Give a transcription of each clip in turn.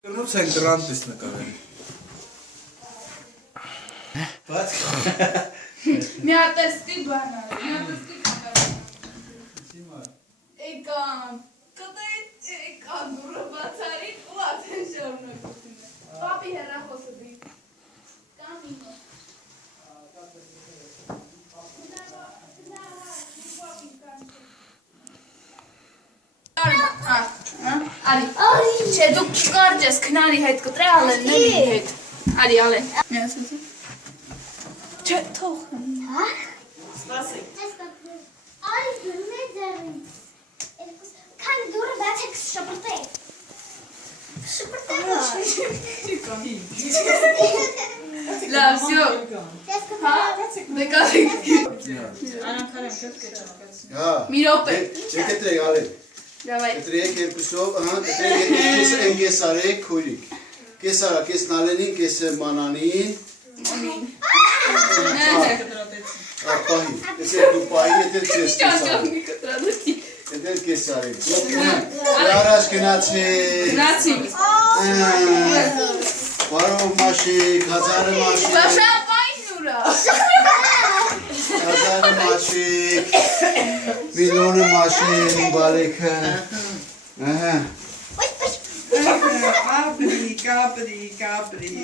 Կրնուց ենք դրանտիս նկարել։ Մի ատեստի բանա, մի ատեստի նկարել։ Էկան, էկան դուրը բացարին ու ատեն շարունակություն է։ Պապի հեռախոսը դի։ Կամ ինո։ Արի, չէ դուք չկարջ ես քնարի հետ կտրե ալեն նելի հետ։ Արի ալեն։ Մի ասեցի։ Չէ, թող։ Հա? Սպասեք։ Արի դուրմ է ձեռին։ Քան դուրը բացեք շպրտեք։ Շպրտեք։ Լավ, всё։ Հա, դեկալիկ։ Մի րոպե։ Չեկետրեք արեք։ Давай. Կտրեք երկուսով, կտրեք երկուս են կես արեք քույրիկ։ Կես արա, կես նալենին, կես մանանին։ Ապահի, ես երկու պահի, ետ էլ կես արեք։ Ետ էլ կես արեք։ Լարաշ գնացեք։ Գնացինք։ Բարով մաշիկ, հազարը մաշիկ։ Շապային ուրա։ Հազարը մաշիկ, միլյոնը մաշիկ, բարեքը։ Կապրի։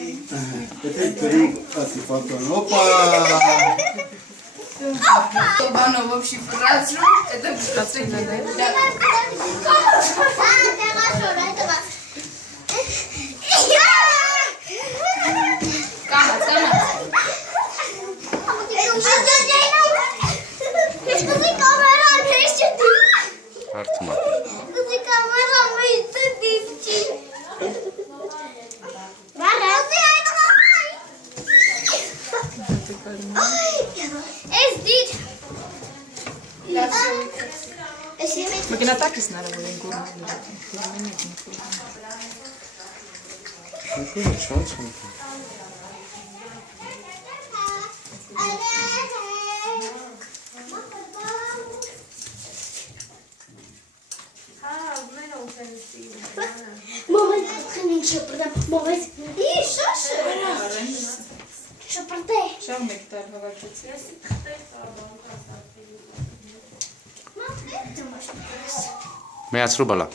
Պետք գրում ասի պատոն, հոպա։ Բանով вообще фразу, это что-то Makina takis naravno je gurno. Meați rubala.